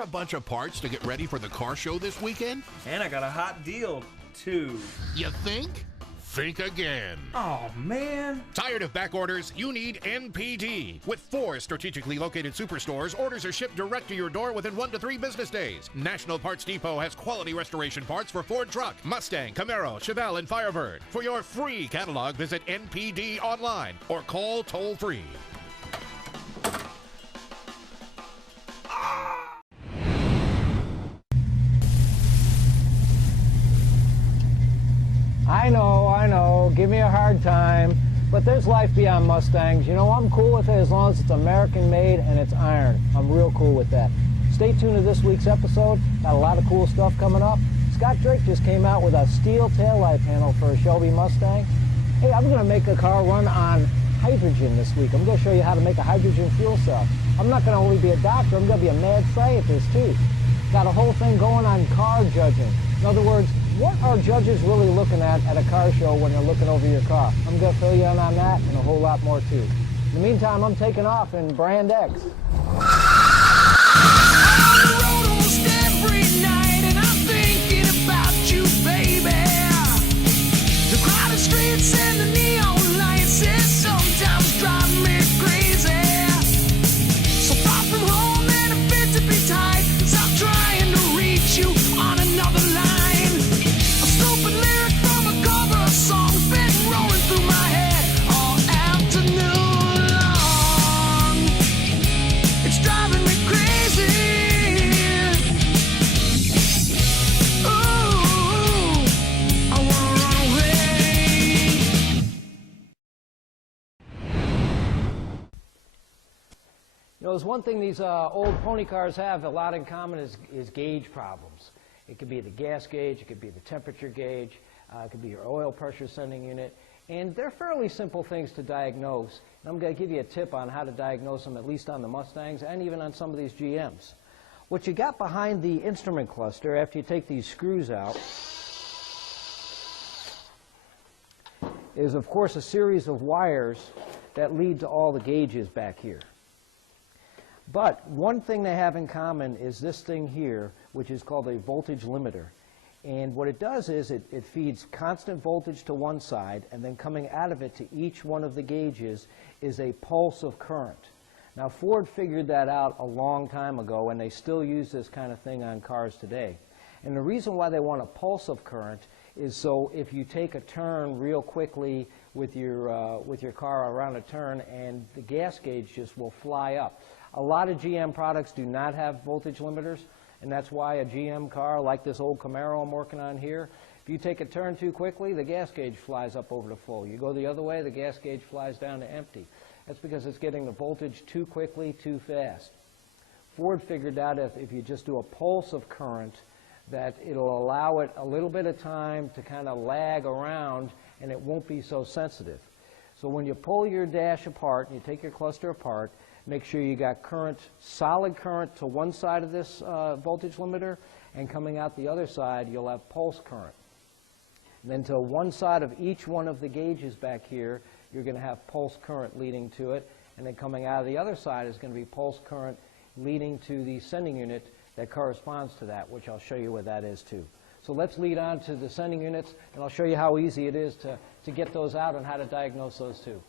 order a bunch of parts to get ready for the car show this weekend? And I got a hot deal, too. You think? Think again. Oh, man. Tired of back orders? You need NPD. With 4 strategically located superstores, orders are shipped direct to your door within 1 to 3 business days. National Parts Depot has quality restoration parts for Ford truck, Mustang, Camaro, Chevelle, and Firebird. For your free catalog, visit NPD online or call toll-free. I know, give me a hard time, but there's life beyond Mustangs. You know, I'm cool with it as long as it's American made and it's iron. I'm real cool with that. Stay tuned to this week's episode. Got a lot of cool stuff coming up. Scott Drake just came out with a steel taillight panel for a Shelby Mustang. Hey, I'm going to make a car run on hydrogen this week. I'm going to show you how to make a hydrogen fuel cell. I'm not going to only be a doctor, I'm going to be a mad scientist too. Got a whole thing going on car judging. In other words, what are judges really looking at a car show when they're looking over your car? I'm going to fill you in on that and a whole lot more too. In the meantime, I'm taking off in Brand X. You know, there's one thing these old pony cars have a lot in common is gauge problems. It could be the gas gauge, it could be the temperature gauge, it could be your oil pressure sending unit, and they're fairly simple things to diagnose. And I'm going to give you a tip on how to diagnose them, at least on the Mustangs and even on some of these GMs. What you got behind the instrument cluster after you take these screws out is, of course, a series of wires that lead to all the gauges back here. But one thing they have in common is this thing here, which is called a voltage limiter. And what it does is it feeds constant voltage to one side, and then coming out of it to each one of the gauges is a pulse of current. Now, Ford figured that out a long time ago, and they still use this kind of thing on cars today. And the reason why they want a pulse of current is so if you take a turn real quickly with your car around a turn, and the gas gauge just will fly up. A lot of GM products do not have voltage limiters, and that's why a GM car like this old Camaro I'm working on here, if you take a turn too quickly, the gas gauge flies up over to full. You go the other way, the gas gauge flies down to empty. That's because it's getting the voltage too quickly, too fast. Ford figured out if you just do a pulse of current, that it'll allow it a little bit of time to kind of lag around, and it won't be so sensitive. So when you pull your dash apart and you take your cluster apart, make sure you got current, solid current to one side of this voltage limiter, and coming out the other side you'll have pulse current. And then to one side of each one of the gauges back here you're going to have pulse current leading to it, and then coming out of the other side is going to be pulse current leading to the sending unit that corresponds to that, which I'll show you what that is too. So let's lead on to the sending units, and I'll show you how easy it is to get those out and how to diagnose those too.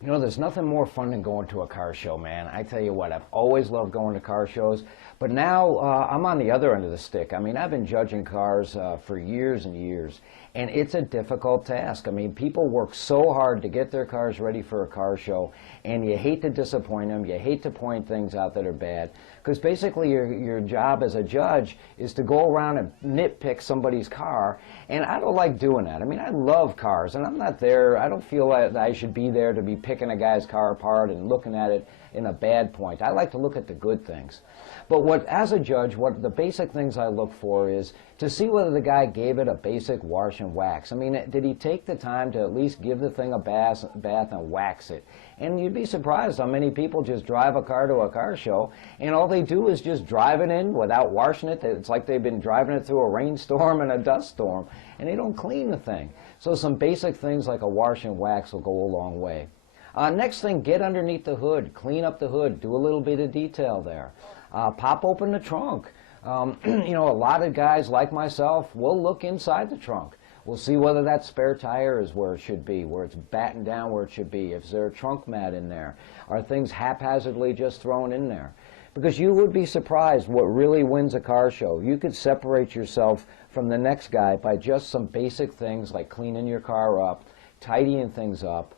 You know, there's nothing more fun than going to a car show, man. I tell you what, I've always loved going to car shows, but now I'm on the other end of the stick. I mean, I've been judging cars for years and years, and it's a difficult task. I mean, people work so hard to get their cars ready for a car show, and you hate to disappoint them. You hate to point things out that are bad, because basically your job as a judge is to go around and nitpick somebody's car, and I don't like doing that. I mean, I love cars, and I'm not there. I don't feel like I should be there to be picking a guy's car apart and looking at it in a bad point. I like to look at the good things. But as a judge, what the basic things I look for is to see whether the guy gave it a basic wash and wax. I mean, did he take the time to at least give the thing a bath and wax it? And you'd be surprised how many people just drive a car to a car show, and all they do is just drive it in without washing it. It's like they've been driving it through a rainstorm and a dust storm, and they don't clean the thing. So some basic things like a wash and wax will go a long way. Next thing, get underneath the hood, clean up the hood, do a little bit of detail there. Pop open the trunk. You know, a lot of guys like myself will look inside the trunk. We'll see whether that spare tire is where it should be, where it's battened down where it should be. Is there a trunk mat in there? Are things haphazardly just thrown in there? Because you would be surprised what really wins a car show. You could separate yourself from the next guy by just some basic things like cleaning your car up, tidying things up,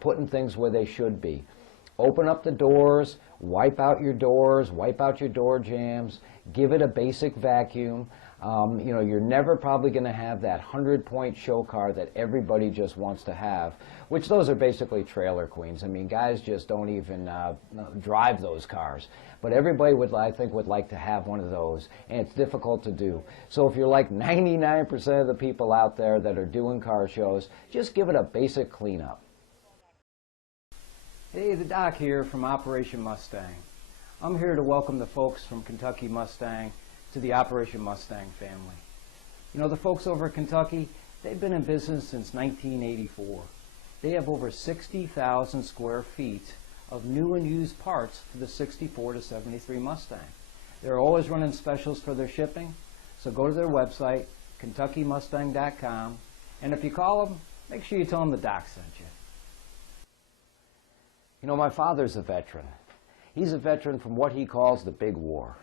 putting things where they should be. Open up the doors, wipe out your doors, wipe out your door jambs, give it a basic vacuum. You know, you're never probably going to have that 100-point show car that everybody just wants to have, which those are basically trailer queens. I mean, guys just don't even drive those cars. But everybody would, I think, would like to have one of those, and it's difficult to do. So if you're like 99% of the people out there that are doing car shows, just give it a basic cleanup. Hey, the Doc here from Operation Mustang. I'm here to welcome the folks from Kentucky Mustang to the Operation Mustang family. You know, the folks over at Kentucky, they've been in business since 1984. They have over 60,000 square feet of new and used parts for the 64 to 73 Mustang. They're always running specials for their shipping, so go to their website, KentuckyMustang.com, and if you call them, make sure you tell them the Doc sent you. You know, my father's a veteran. He's a veteran from what he calls the Big War,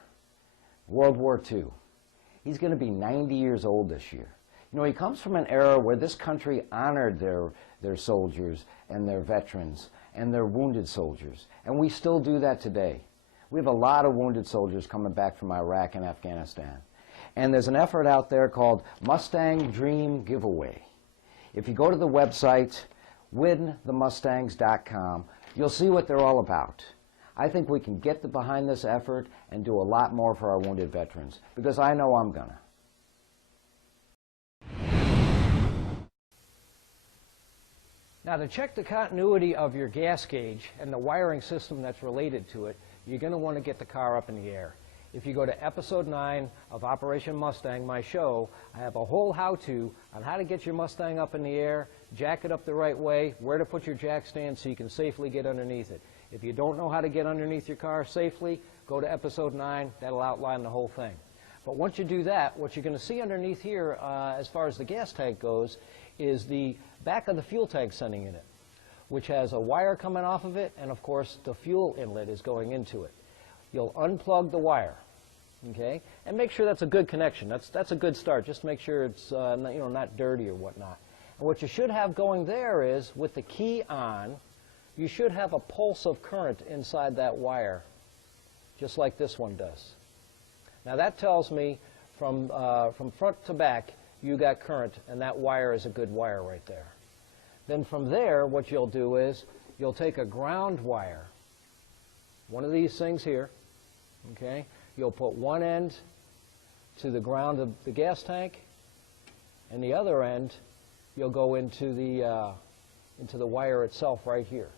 World War II. He's going to be 90 years old this year. You know, he comes from an era where this country honored their soldiers and their veterans and their wounded soldiers, and we still do that today. We have a lot of wounded soldiers coming back from Iraq and Afghanistan. And there's an effort out there called Mustang Dream Giveaway. If you go to the website, winthemustangs.com, you'll see what they're all about. I think we can get behind this effort and do a lot more for our wounded veterans, because I know I'm gonna. Now, to check the continuity of your gas gauge and the wiring system that's related to it, you're going to want to get the car up in the air. If you go to episode 9 of Operation Mustang, my show, I have a whole how-to on how to get your Mustang up in the air, jack it up the right way, where to put your jack stand so you can safely get underneath it. If you don't know how to get underneath your car safely, go to episode 9. That'll outline the whole thing. But once you do that, what you're going to see underneath here, as far as the gas tank goes, is the back of the fuel tank sending unit, which has a wire coming off of it, and of course the fuel inlet is going into it. You'll unplug the wire, okay, and make sure that's a good connection. That's a good start. Just make sure it's not dirty or whatnot. And what you should have going there is, with the key on, you should have a pulse of current inside that wire, just like this one does. Now that tells me from front to back you got current, and that wire is a good wire right there. Then from there, what you'll do is you'll take a ground wire, one of these things here, okay? You'll put one end to the ground of the gas tank, and the other end you'll go into the wire itself right here.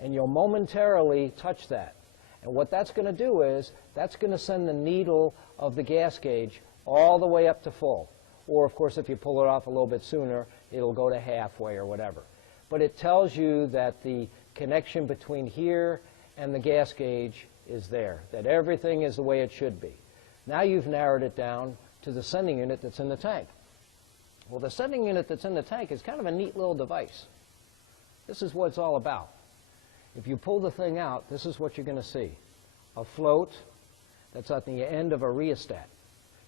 And you'll momentarily touch that. And what that's going to do is that's going to send the needle of the gas gauge all the way up to full. Or, of course, if you pull it off a little bit sooner, it'll go to halfway or whatever. But it tells you that the connection between here and the gas gauge is there, that everything is the way it should be. Now you've narrowed it down to the sending unit that's in the tank. Well, the sending unit that's in the tank is kind of a neat little device. This is what it's all about. If you pull the thing out, this is what you're going to see. A float that's at the end of a rheostat.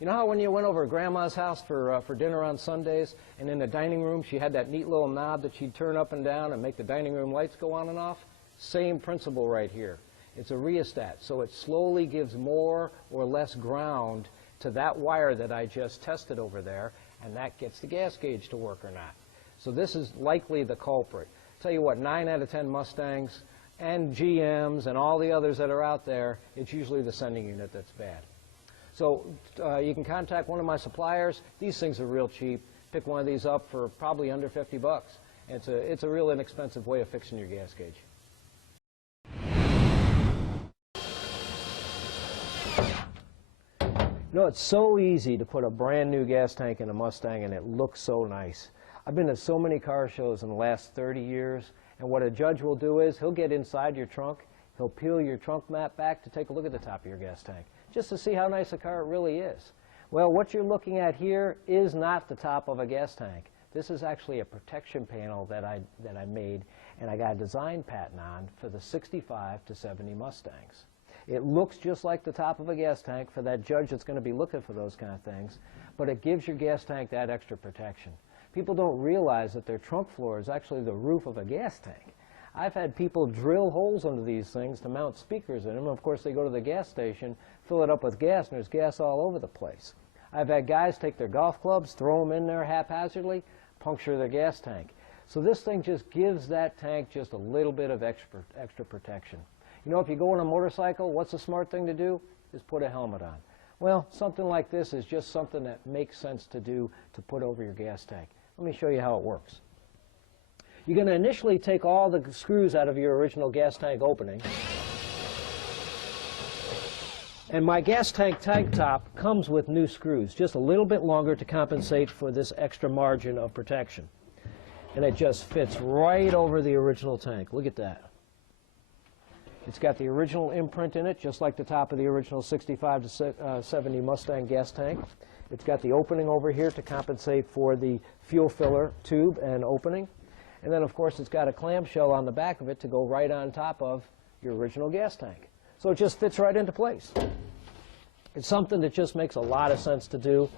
You know how when you went over to Grandma's house for dinner on Sundays, and in the dining room she had that neat little knob that she'd turn up and down and make the dining room lights go on and off? Same principle right here. It's a rheostat, so it slowly gives more or less ground to that wire that I just tested over there, and that gets the gas gauge to work or not. So this is likely the culprit. Tell you what, 9 out of 10 Mustangs and GMs and all the others that are out there, it's usually the sending unit that's bad. So you can contact one of my suppliers. These things are real cheap. Pick one of these up for probably under 50 bucks. It's a real inexpensive way of fixing your gas gauge. You know, it's so easy to put a brand new gas tank in a Mustang, and it looks so nice. I've been to so many car shows in the last 30 years, and what a judge will do is he'll get inside your trunk, he'll peel your trunk mat back to take a look at the top of your gas tank, just to see how nice a car it really is. Well, what you're looking at here is not the top of a gas tank. This is actually a protection panel that I made, and I got a design patent on for the 65 to 70 Mustangs. It looks just like the top of a gas tank for that judge that's going to be looking for those kind of things, but it gives your gas tank that extra protection. People don't realize that their trunk floor is actually the roof of a gas tank. I've had people drill holes into these things to mount speakers in them. Of course, they go to the gas station, fill it up with gas, and there's gas all over the place. I've had guys take their golf clubs, throw them in there haphazardly, puncture their gas tank. So this thing just gives that tank just a little bit of extra protection. You know, if you go on a motorcycle, what's a smart thing to do? Is put a helmet on. Well, something like this is just something that makes sense to do to put over your gas tank. Let me show you how it works. You're going to initially take all the screws out of your original gas tank opening. And my gas tank top comes with new screws, just a little bit longer to compensate for this extra margin of protection. And it just fits right over the original tank. Look at that. It's got the original imprint in it, just like the top of the original 65 to 70 Mustang gas tank. It's got the opening over here to compensate for the fuel filler tube and opening. And then, of course, it's got a clamshell on the back of it to go right on top of your original gas tank. So it just fits right into place. It's something that just makes a lot of sense to do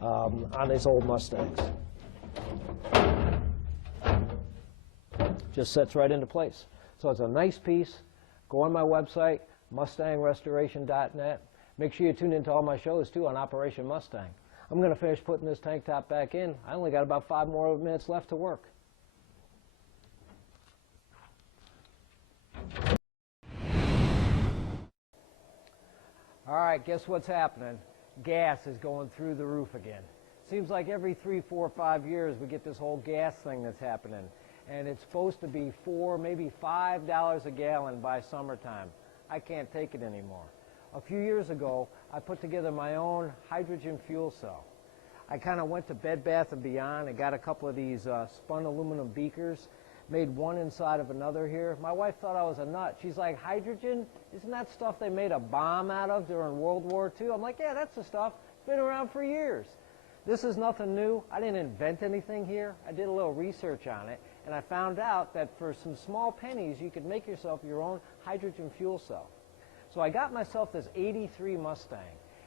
on these old Mustangs. Just sits right into place. So it's a nice piece. Go on my website, mustangrestoration.net. Make sure you tune into all my shows, too, on Operation Mustang. I'm going to finish putting this tank top back in. I only got about 5 more minutes left to work. All right, guess what's happening? Gas is going through the roof again. Seems like every 3, 4, 5 years we get this whole gas thing that's happening. And it's supposed to be $4, maybe $5 a gallon by summertime. I can't take it anymore. A few years ago, I put together my own hydrogen fuel cell. I kind of went to Bed Bath & Beyond and got a couple of these spun aluminum beakers, made one inside of another here. My wife thought I was a nut. She's like, hydrogen? Isn't that stuff they made a bomb out of during World War II? I'm like, yeah, that's the stuff. It's been around for years. This is nothing new. I didn't invent anything here. I did a little research on it, and I found out that for some small pennies, you could make yourself your own hydrogen fuel cell. So I got myself this 83 Mustang.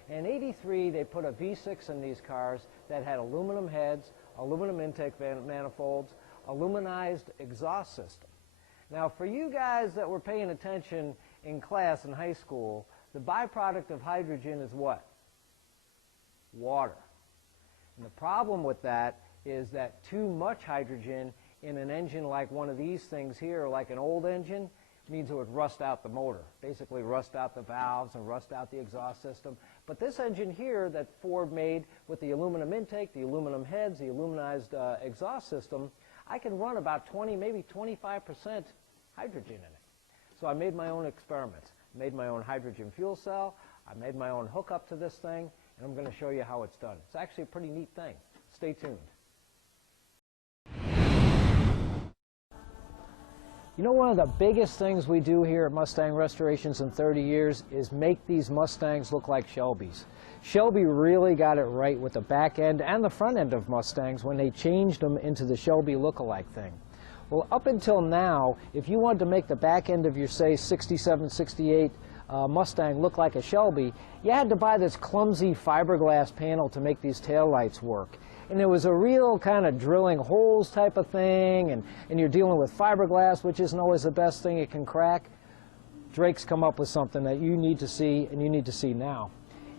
And in 83, they put a V6 in these cars that had aluminum heads, aluminum intake manifolds, aluminized exhaust system. Now, for you guys that were paying attention in class in high school, the byproduct of hydrogen is what? Water. And the problem with that is that too much hydrogen in an engine like one of these things here, like an old engine, means it would rust out the motor, basically rust out the valves and rust out the exhaust system. But this engine here that Ford made with the aluminum intake, the aluminum heads, the aluminized exhaust system, I can run about 20, maybe 25% hydrogen in it. So I made my own experiments. I made my own hydrogen fuel cell. I made my own hookup to this thing, and I'm going to show you how it's done. It's actually a pretty neat thing. Stay tuned. You know, one of the biggest things we do here at Mustang Restorations in 30 years is make these Mustangs look like Shelbys. Shelby really got it right with the back end and the front end of Mustangs when they changed them into the Shelby look-alike thing. Well, up until now, if you wanted to make the back end of your, say, 67, 68 Mustang look like a Shelby, you had to buy this clumsy fiberglass panel to make these taillights work. And it was a real kind of drilling holes type of thing, and you're dealing with fiberglass, which isn't always the best thing it can crack. Drake's come up with something that you need to see, and you need to see now.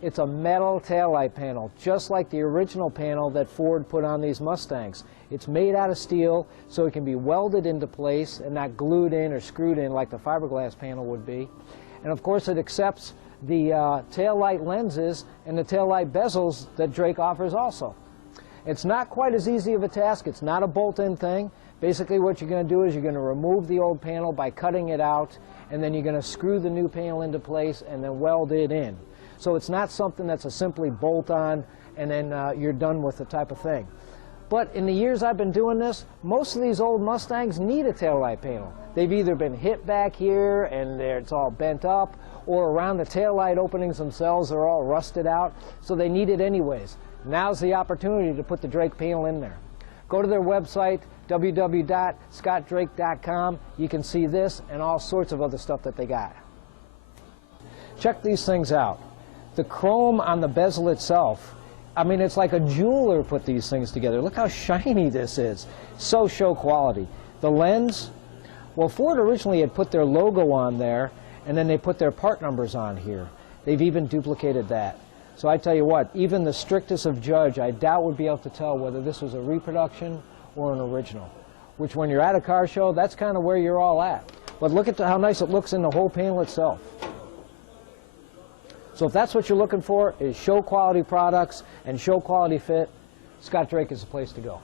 It's a metal taillight panel, just like the original panel that Ford put on these Mustangs. It's made out of steel, so it can be welded into place and not glued in or screwed in like the fiberglass panel would be. And of course, it accepts the taillight lenses and the taillight bezels that Drake offers also. It's not quite as easy of a task. It's not a bolt-in thing. Basically, what you're going to do is you're going to remove the old panel by cutting it out, and then you're going to screw the new panel into place and then weld it in. So it's not something that's a simply bolt-on and then you're done with the type of thing. But in the years I've been doing this, most of these old Mustangs need a taillight panel. They've either been hit back here and it's all bent up, or around the taillight openings themselves they're all rusted out, so they need it anyways. Now's the opportunity to put the Drake panel in there. Go to their website, www.scottdrake.com. You can see this and all sorts of other stuff that they got. Check these things out. The chrome on the bezel itself, I mean, it's like a jeweler put these things together. Look how shiny this is. So show quality. The lens, well, Ford originally had put their logo on there, and then they put their part numbers on here. They've even duplicated that. So I tell you what, even the strictest of judge, I doubt would be able to tell whether this was a reproduction or an original. Which when you're at a car show, that's kind of where you're all at. But look at how nice it looks in the whole panel itself. So if that's what you're looking for, is show quality products and show quality fit, Scott Drake is the place to go.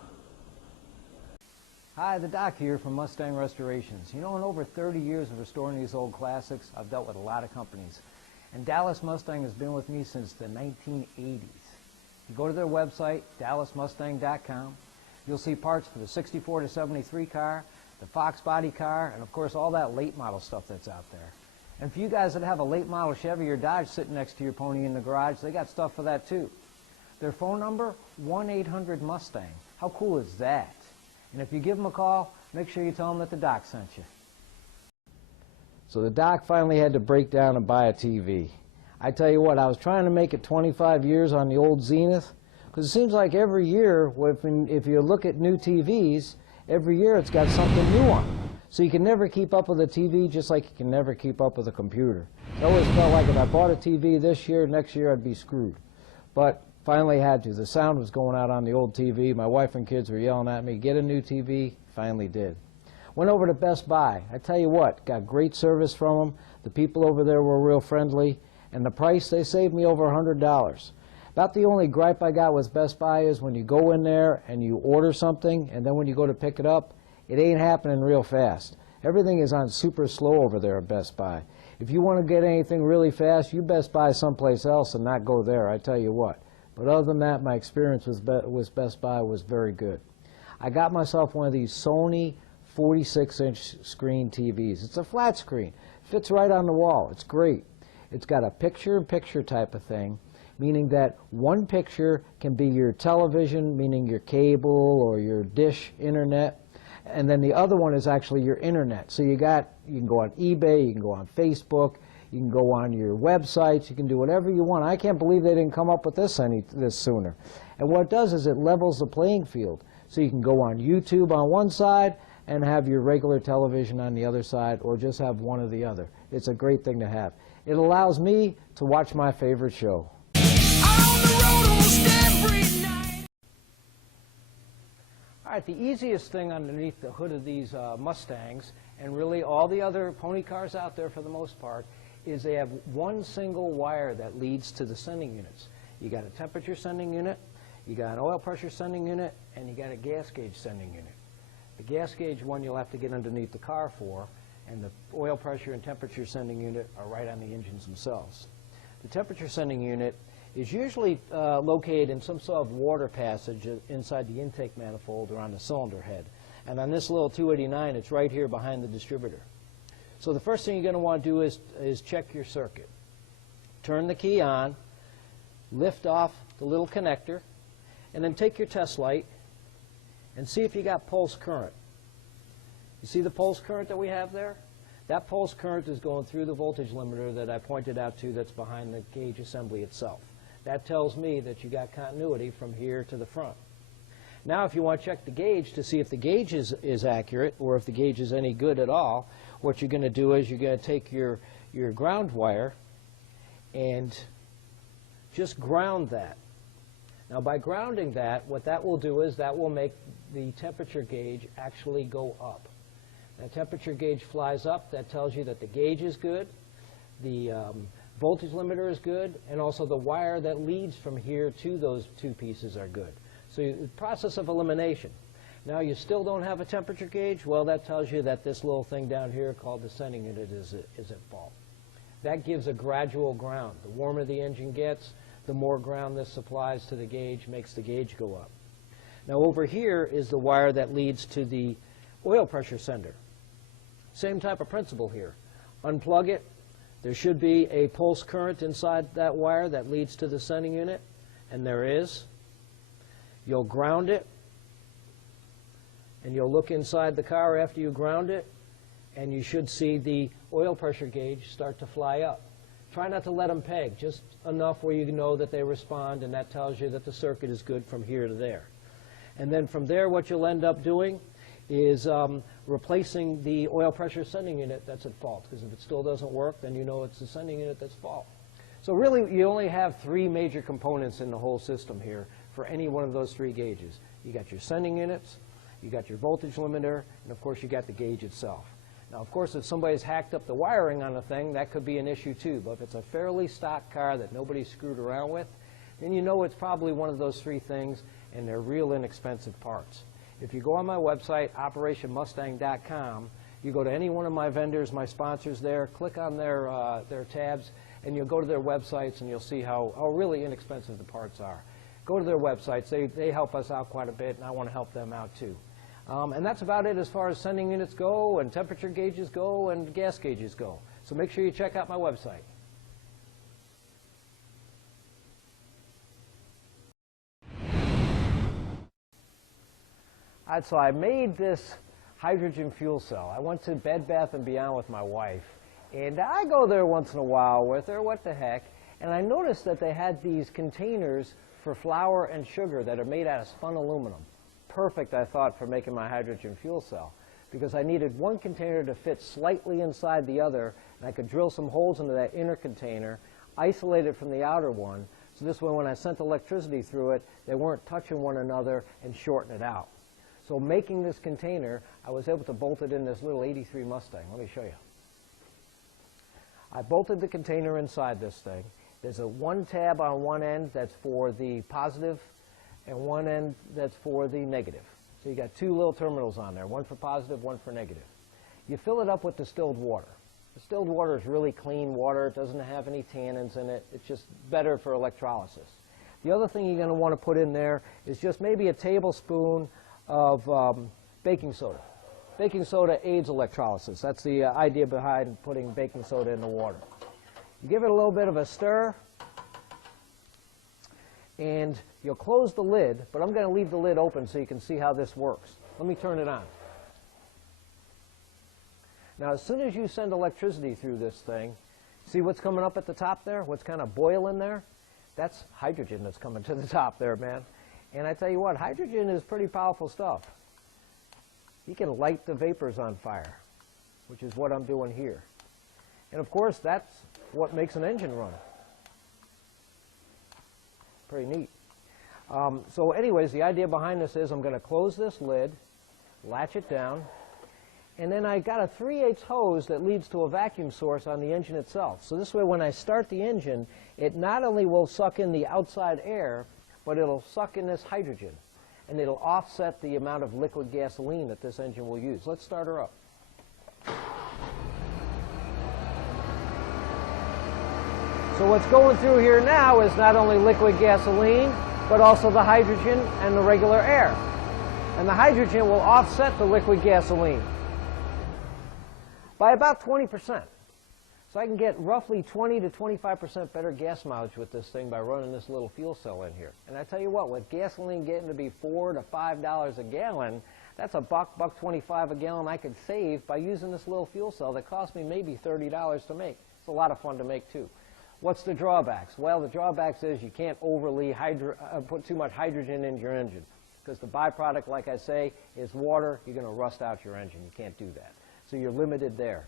Hi, the Doc here from Mustang Restorations. You know, in over 30 years of restoring these old classics, I've dealt with a lot of companies. And Dallas Mustang has been with me since the 1980s. You go to their website, dallasmustang.com, you'll see parts for the 64 to 73 car, the Fox body car, and of course all that late model stuff that's out there. And for you guys that have a late model Chevy or Dodge sitting next to your pony in the garage, they got stuff for that too. Their phone number, 1-800-MUSTANG. How cool is that? And if you give them a call, make sure you tell them that the Doc sent you. So the Doc finally had to break down and buy a TV. I tell you what, I was trying to make it 25 years on the old Zenith, because it seems like every year, if you look at new TVs, every year it's got something new on it. So you can never keep up with a TV just like you can never keep up with a computer. I always felt like if I bought a TV this year, next year I'd be screwed. But finally had to. The sound was going out on the old TV. My wife and kids were yelling at me, get a new TV. Finally did. Went over to Best Buy. I tell you what, got great service from them. The people over there were real friendly. And the price, they saved me over $100. About the only gripe I got with Best Buy is when you go in there and you order something, and then when you go to pick it up, it ain't happening real fast. Everything is on super slow over there at Best Buy. If you want to get anything really fast, you best buy someplace else and not go there, I tell you what. But other than that, my experience with Best Buy was very good. I got myself one of these Sony 46-inch screen TVs. It's a flat screen. Fits right on the wall. It's great. It's got a picture-in-picture type of thing, meaning that one picture can be your television, meaning your cable or your dish internet, and then the other one is actually your internet. So you can go on eBay, you can go on Facebook, you can go on your websites, you can do whatever you want. I can't believe they didn't come up with this sooner. And what it does is it levels the playing field. So you can go on YouTube on one side and have your regular television on the other side, or just have one or the other. It's a great thing to have. It allows me to watch my favorite show. All right, the easiest thing underneath the hood of these Mustangs, and really all the other pony cars out there for the most part, is they have one single wire that leads to the sending units. You got a temperature sending unit, you got an oil pressure sending unit, and you got a gas gauge sending unit. The gas gauge one you'll have to get underneath the car for, and the oil pressure and temperature sending unit are right on the engines themselves. The temperature sending unit is usually located in some sort of water passage inside the intake manifold or on the cylinder head. And on this little 289, it's right here behind the distributor. So the first thing you're going to want to do is check your circuit. Turn the key on, lift off the little connector, and then take your test light and see if you got pulse current. You see the pulse current that we have there? That pulse current is going through the voltage limiter that I pointed out to that's behind the gauge assembly itself. That tells me that you got continuity from here to the front. Now if you want to check the gauge to see if the gauge is accurate or if the gauge is any good at all, what you're going to do is you're going to take your ground wire and just ground that. Now by grounding that, what that will do is that will make the temperature gauge actually go up. That temperature gauge flies up. That tells you that the gauge is good, the voltage limiter is good, and also the wire that leads from here to those two pieces are good. So the process of elimination. Now you still don't have a temperature gauge. Well, that tells you that this little thing down here called the sending unit is at fault. That gives a gradual ground. The warmer the engine gets, the more ground this supplies to the gauge, makes the gauge go up. Now over here is the wire that leads to the oil pressure sender. Same type of principle here. Unplug it. There should be a pulse current inside that wire that leads to the sending unit, and there is. You'll ground it, and you'll look inside the car after you ground it, and you should see the oil pressure gauge start to fly up. Try not to let them peg, just enough where you know that they respond, and that tells you that the circuit is good from here to there. And then from there, what you'll end up doing is replacing the oil pressure sending unit that's at fault, because if it still doesn't work, then you know it's the sending unit that's at fault. So really, you only have three major components in the whole system here for any one of those three gauges. You got your sending units, you got your voltage limiter, and of course you got the gauge itself. Now, of course, if somebody's hacked up the wiring on the thing, that could be an issue too. But if it's a fairly stock car that nobody's screwed around with, then you know it's probably one of those three things, and they're real inexpensive parts. If you go on my website, operationmustang.com, you go to any one of my vendors, my sponsors there, click on their tabs, and you'll go to their websites, and you'll see how really inexpensive the parts are. Go to their websites. They help us out quite a bit, and I want to help them out too. And that's about it as far as sending units go, and temperature gauges go, and gas gauges go. So make sure you check out my website. So I made this hydrogen fuel cell. I went to Bed Bath & Beyond with my wife, and I go there once in a while with her, what the heck, and I noticed that they had these containers for flour and sugar that are made out of spun aluminum. Perfect, I thought, for making my hydrogen fuel cell, because I needed one container to fit slightly inside the other, and I could drill some holes into that inner container, isolate it from the outer one, so this way when I sent electricity through it, they weren't touching one another and shorting it out. So making this container, I was able to bolt it in this little 83 Mustang. Let me show you. I bolted the container inside this thing. There's a one tab on one end that's for the positive and one end that's for the negative. So you got two little terminals on there, one for positive, one for negative. You fill it up with distilled water. Distilled water is really clean water. It doesn't have any tannins in it. It's just better for electrolysis. The other thing you're going to want to put in there is just maybe a tablespoon of baking soda. Baking soda aids electrolysis. That's the idea behind putting baking soda in the water. You give it a little bit of a stir, and you'll close the lid, but I'm going to leave the lid open so you can see how this works. Let me turn it on. Now, as soon as you send electricity through this thing, see what's coming up at the top there? What's kind of boiling there? That's hydrogen that's coming to the top there, man. And I tell you what, hydrogen is pretty powerful stuff. You can light the vapors on fire, which is what I'm doing here. And of course, that's what makes an engine run. Pretty neat. So anyways, the idea behind this is I'm going to close this lid, latch it down, and then I got a 3/8 hose that leads to a vacuum source on the engine itself. So this way, when I start the engine, it not only will suck in the outside air, but it'll suck in this hydrogen, and it'll offset the amount of liquid gasoline that this engine will use. Let's start her up. So what's going through here now is not only liquid gasoline, but also the hydrogen and the regular air. And the hydrogen will offset the liquid gasoline by about 20%. So I can get roughly 20 to 25% better gas mileage with this thing by running this little fuel cell in here. And I tell you what, with gasoline getting to be $4 to $5 a gallon, that's $1.25 a gallon I could save by using this little fuel cell that cost me maybe $30 to make. It's a lot of fun to make too. What's the drawbacks? Well, the drawbacks is you can't overly put too much hydrogen in your engine, because the byproduct, like I say, is water. You're going to rust out your engine. You can't do that. So you're limited there.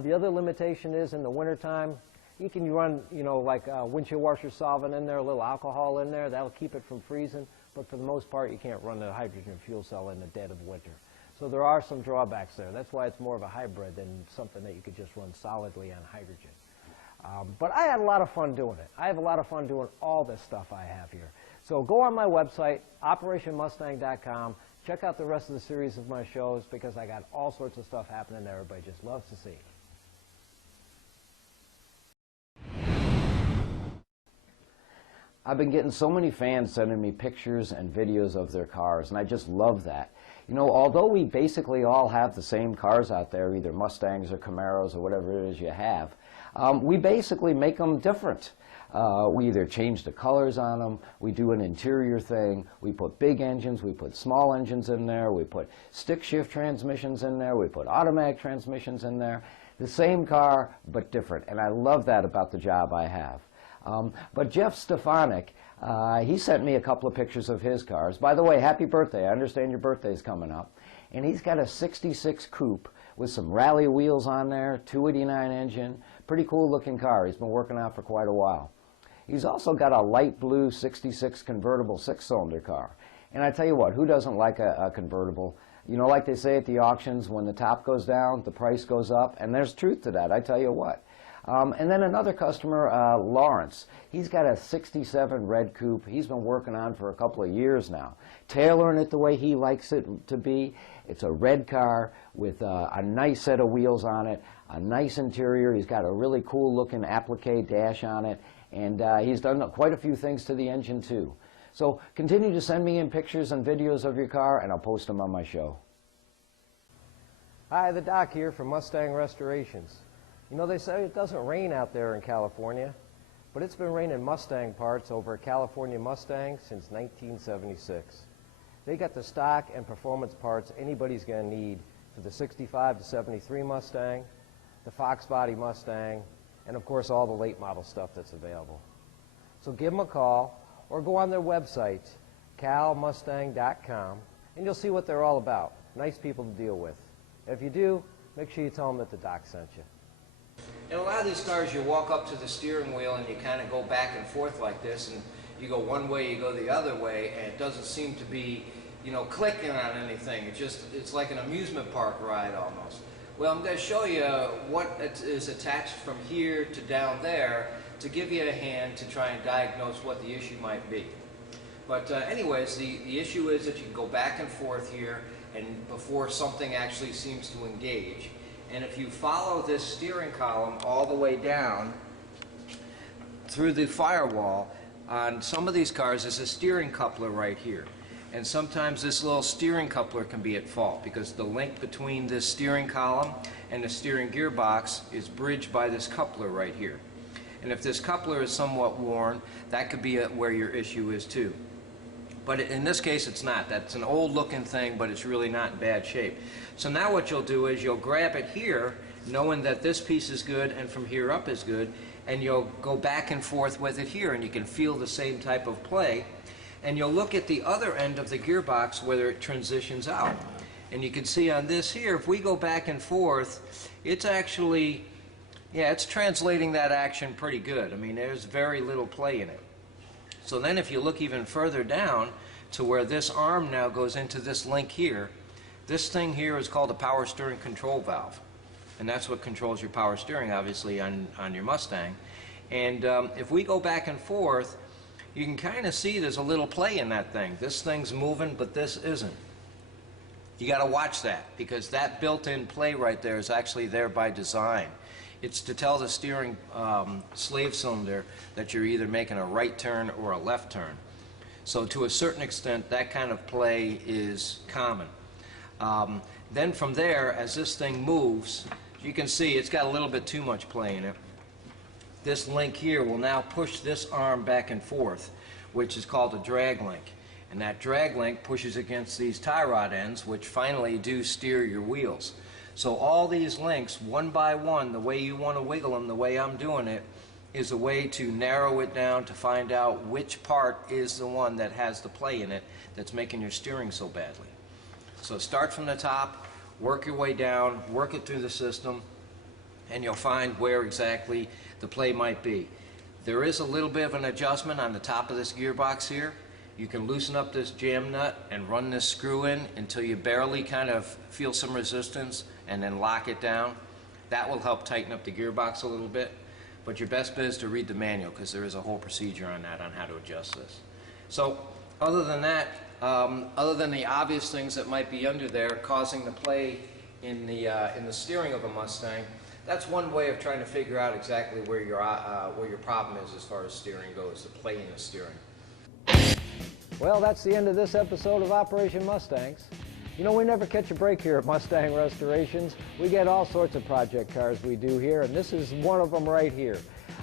The other limitation is in the wintertime, you can run, like windshield washer solvent in there, a little alcohol in there. That'll keep it from freezing. But for the most part, you can't run the hydrogen fuel cell in the dead of winter. So there are some drawbacks there. That's why it's more of a hybrid than something that you could just run solidly on hydrogen. But I had a lot of fun doing it. I have a lot of fun doing all this stuff I have here. So go on my website, operationmustang.com. Check out the rest of the series of my shows, because I got all sorts of stuff happening there everybody just loves to see. I've been getting so many fans sending me pictures and videos of their cars, and I just love that. You know, although we basically all have the same cars out there, either Mustangs or Camaros or whatever it is you have, we basically make them different. We either change the colors on them, we do an interior thing, we put big engines, we put small engines in there, we put stick shift transmissions in there, we put automatic transmissions in there. The same car, but different, and I love that about the job I have. But Jeff Stefanik, he sent me a couple of pictures of his cars. By the way, happy birthday. I understand your birthday's coming up. And he's got a 66 coupe with some rally wheels on there, 289 engine. Pretty cool looking car. He's been working on it for quite a while. He's also got a light blue 66 convertible 6-cylinder car. And I tell you what, who doesn't like a convertible? You know, like they say at the auctions, when the top goes down, the price goes up. And there's truth to that, I tell you what. And then another customer, Lawrence, he's got a 67 red coupe he's been working on for a couple of years now, tailoring it the way he likes it to be. It's a red car with a nice set of wheels on it, a nice interior. He's got a really cool looking applique dash on it, and he's done quite a few things to the engine too. So continue to send me in pictures and videos of your car, and I'll post them on my show. Hi, the Doc here from Mustang Restorations. You know, they say it doesn't rain out there in California, but it's been raining Mustang parts over a California Mustang since 1976. They got the stock and performance parts anybody's going to need for the 65 to 73 Mustang, the Fox Body Mustang, and of course all the late model stuff that's available. So give them a call or go on their website, calmustang.com, and you'll see what they're all about. Nice people to deal with. If you do, make sure you tell them that the Doc sent you. In a lot of these cars, you walk up to the steering wheel and you kind of go back and forth like this, and you go one way, you go the other way, and it doesn't seem to be, you know, clicking on anything. It's like an amusement park ride almost. Well, I'm going to show you what is attached from here to down there to give you a hand to try and diagnose what the issue might be. But anyways, the issue is that you can go back and forth here and before something actually seems to engage. And if you follow this steering column all the way down through the firewall, on some of these cars there's a steering coupler right here. And sometimes this little steering coupler can be at fault because the link between this steering column and the steering gearbox is bridged by this coupler right here. And if this coupler is somewhat worn, that could be where your issue is too. But in this case it's not. That's an old looking thing, but it's really not in bad shape. So now what you'll do is you'll grab it here, knowing that this piece is good and from here up is good, and you'll go back and forth with it here, and you can feel the same type of play. And you'll look at the other end of the gearbox whether it transitions out. And you can see on this here, if we go back and forth, it's actually, yeah, it's translating that action pretty good. I mean, there's very little play in it. So then if you look even further down to where this arm now goes into this link here, this thing here is called a power steering control valve. And that's what controls your power steering, obviously, on your Mustang. And if we go back and forth, you can kind of see there's a little play in that thing. This thing's moving, but this isn't. You got to watch that, because that built-in play right there is actually there by design. It's to tell the steering slave cylinder that you're either making a right turn or a left turn. So to a certain extent, that kind of play is common. Then from there, as this thing moves, you can see it's got a little bit too much play in it. This link here will now push this arm back and forth, which is called a drag link. And that drag link pushes against these tie rod ends, which finally do steer your wheels. So all these links, one by one, the way you want to wiggle them, the way I'm doing it, is a way to narrow it down to find out which part is the one that has the play in it that's making your steering so badly. So start from the top, work your way down, work it through the system, and you'll find where exactly the play might be. There is a little bit of an adjustment on the top of this gearbox here. You can loosen up this jam nut and run this screw in until you barely kind of feel some resistance, and then lock it down. That will help tighten up the gearbox a little bit. But your best bet is to read the manual, because there is a whole procedure on that, on how to adjust this. So other than that, other than the obvious things that might be under there causing the play in the steering of a Mustang, that's one way of trying to figure out exactly where your problem is as far as steering goes, the plane of steering. Well, that's the end of this episode of Operation Mustangs. You know, we never catch a break here at Mustang Restorations. We get all sorts of project cars we do here, and this is one of them right here.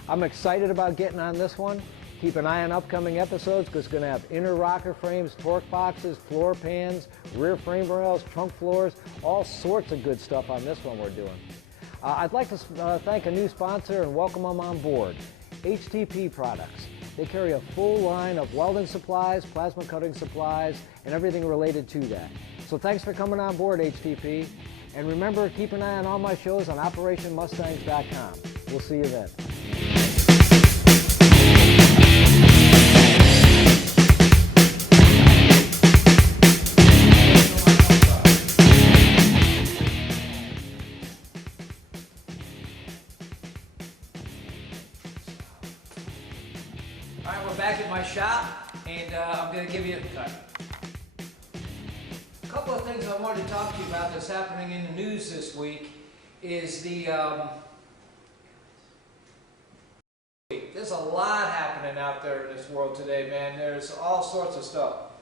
I'm excited about getting on this one. Keep an eye on upcoming episodes because it's going to have inner rocker frames, torque boxes, floor pans, rear frame rails, trunk floors, all sorts of good stuff on this one we're doing. I'd like to thank a new sponsor and welcome them on board, HTP Products. They carry a full line of welding supplies, plasma cutting supplies, and everything related to that. So thanks for coming on board, HTP. And remember, keep an eye on all my shows on OperationMustangs.com. We'll see you then. All right, we're back at my shop, and I'm going to give you a couple of things I wanted to talk to you about that's happening in the news this week. Is there's a lot happening out there in this world today, man. There's all sorts of stuff.